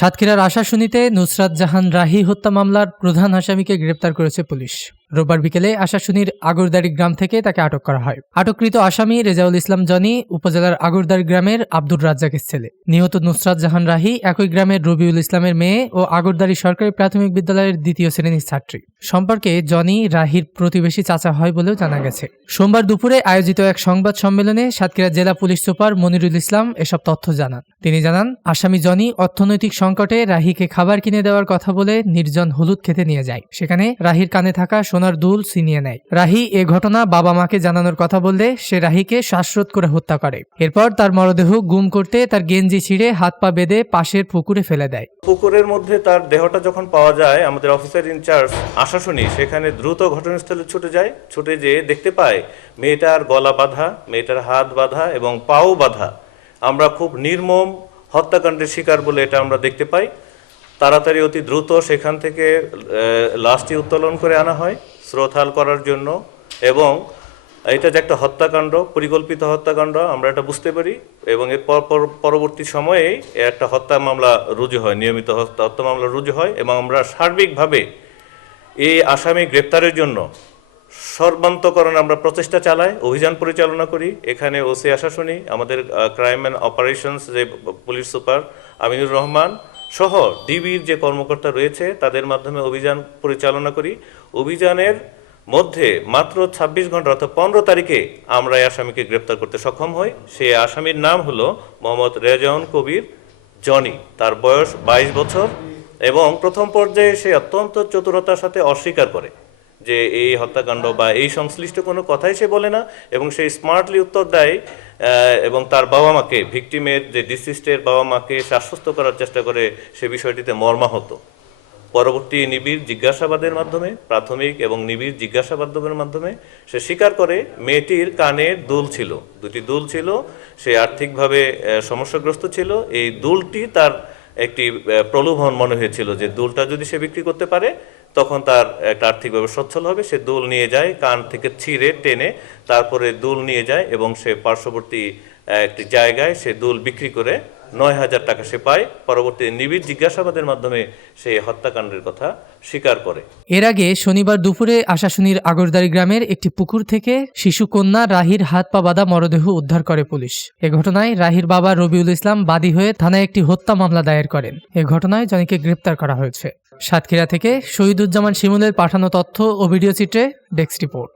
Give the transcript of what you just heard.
সাতক্ষীরার আশাশুনিতে নুসরাত জাহান রাহি হত্যা মামলার প্রধান আসামিকে গ্রেপ্তার করেছে পুলিশ। রোববার বিকেলে আশাশুনির আগরদাড়ি গ্রাম থেকে তাকে আটক করা হয়। আটককৃত আসামি রেজাউল ইসলাম জনি উপজেলার আগরদাড়ি গ্রামের আব্দুর রাজ্জাকের ছেলে। নিহত নুসরাত জাহান রাহি একই গ্রামের রবিউল ইসলামের মেয়ে ও আগরদাড়ি সরকারি প্রাথমিক বিদ্যালয়ের ২য় শ্রেণীর ছাত্রী। সম্পর্কে জনি রাহির প্রতিবেশী চাচা হয় বলেও জানা গেছে। সোমবার দুপুরে আয়োজিত এক সংবাদ সম্মেলনে সাতক্ষীরা জেলা পুলিশ সুপার মনিরুল ইসলাম এসব তথ্য জানান। তিনি জানান, আসামি জনি অর্থনৈতিক সংকটে রাহিকে খাবার কিনে দেওয়ার কথা বলে নির্জন হলুদ খেতে নিয়ে যায়। সেখানে রাহির কানে থাকা সোনার দুল ছিনিয়ে নেয়। রাহি এ ঘটনা বাবা মাকে জানানোর কথা বললে সে রাহিকে শ্বাসরোধ করে হত্যা করে। এরপর তার মরদেহ গুম করতে তার গেঞ্জি ছিঁড়ে হাত পা বেঁধে পাশের পুকুরে ফেলে দেয়। পুকুরের মধ্যে তার দেহটা যখন পাওয়া যায়, আমাদের অফিসার ইনচার্জ আশাশুনি সেখানে দ্রুত ঘটনাস্থলে ছুটে যেয়ে দেখতে পায় মেয়েটার গলা বাঁধা, মেয়েটার হাত বাঁধা এবং পাও বাঁধা। আমরা খুব নির্মম হত্যাকাণ্ডের শিকার বলে এটা আমরা দেখতে পাই। তাড়াতাড়ি অতি দ্রুত সেখান থেকে লাশটি উত্তোলন করে আনা হয় শ্রোতাল করার জন্য, এবং এটা যে একটা হত্যাকাণ্ড, পরিকল্পিত হত্যাকাণ্ড আমরা এটা বুঝতে পারি, এবং এর পরবর্তী সময়ে একটা হত্যা মামলা রুজু হয়, নিয়মিত হত্যা মামলা রুজু হয়, এবং আমরা সার্বিকভাবে এই আসামি গ্রেপ্তারের জন্য সর্বান্তকরণ আমরা প্রচেষ্টা চালাই, অভিযান পরিচালনা করি। এখানে ওসি আশাশুনি, আমাদের ক্রাইম অ্যান্ড অপারেশনস যে পুলিশ সুপার আমিনুর রহমান সহ ডিবির যে কর্মকর্তা রয়েছে তাদের মাধ্যমে অভিযান পরিচালনা করি। অভিযানের মধ্যে মাত্র ২৬ ঘন্টা অর্থাৎ ১৫ তারিখে আমরা এই আসামিকে গ্রেপ্তার করতে সক্ষম হই। সেই আসামির নাম হলো মোহাম্মদ রেজাউল কবির জনি। তার বয়স ২২ বছর, এবং প্রথম পর্যায়ে সে অত্যন্ত চতুরতার সাথে অস্বীকার করে যে এই হত্যাকাণ্ড বা এই সংশ্লিষ্ট কোনো কথাই সে বলে না, এবং সেই স্মার্টলি উত্তর দেয় এবং তার বাবা মাকে, ভিকটিমের যে ডিসিস্টের বাবা মাকে আশ্বস্ত করার চেষ্টা করে সে বিষয়টিতে মর্মাহত। পরবর্তী নিবিড় জিজ্ঞাসাবাদের মাধ্যমে, প্রাথমিক এবং নিবিড় জিজ্ঞাসাবাদের মাধ্যমে সে স্বীকার করে মেয়েটির কানে দুল ছিল, ২টি দুল ছিল। সে আর্থিকভাবে সমস্যাগ্রস্ত ছিল। এই দুলটি তার একটি প্রলোভন মনে হয়েছিল যে দুলটা যদি সে বিক্রি করতে পারে তখন তার একটা আর্থিকভাবে সচ্ছল হবে। সে দুল নিয়ে যায়, কান থেকে ছিঁড়ে টেনে তারপরে দুল নিয়ে যায়, এবং সে পার্শ্ববর্তী একটি জায়গায় সে দুল বিক্রি করে ৯,০০০ টাকা সে পায়। পরবর্তী নিবিড় জিজ্ঞাসাবাদের মাধ্যমে সে হত্যাকাণ্ডের কথা স্বীকার করে। এর আগে শনিবার দুপুরে আশাশুনির আগরদাড়ি গ্রামের একটি পুকুর থেকে শিশু কন্যা রাহির হাত পা বাঁধা মরদেহ উদ্ধার করে পুলিশ। এ ঘটনায় রাহির বাবা রবিউল ইসলাম বাদী হয়ে থানায় একটি হত্যা মামলা দায়ের করেন। এ ঘটনায় জনিকে গ্রেপ্তার করা হয়েছে। সাতক্ষীরা থেকে শহীদুজ্জামান শিমুলের পাঠানো তথ্য ও ভিডিও চিত্রে ডেস্ক রিপোর্ট।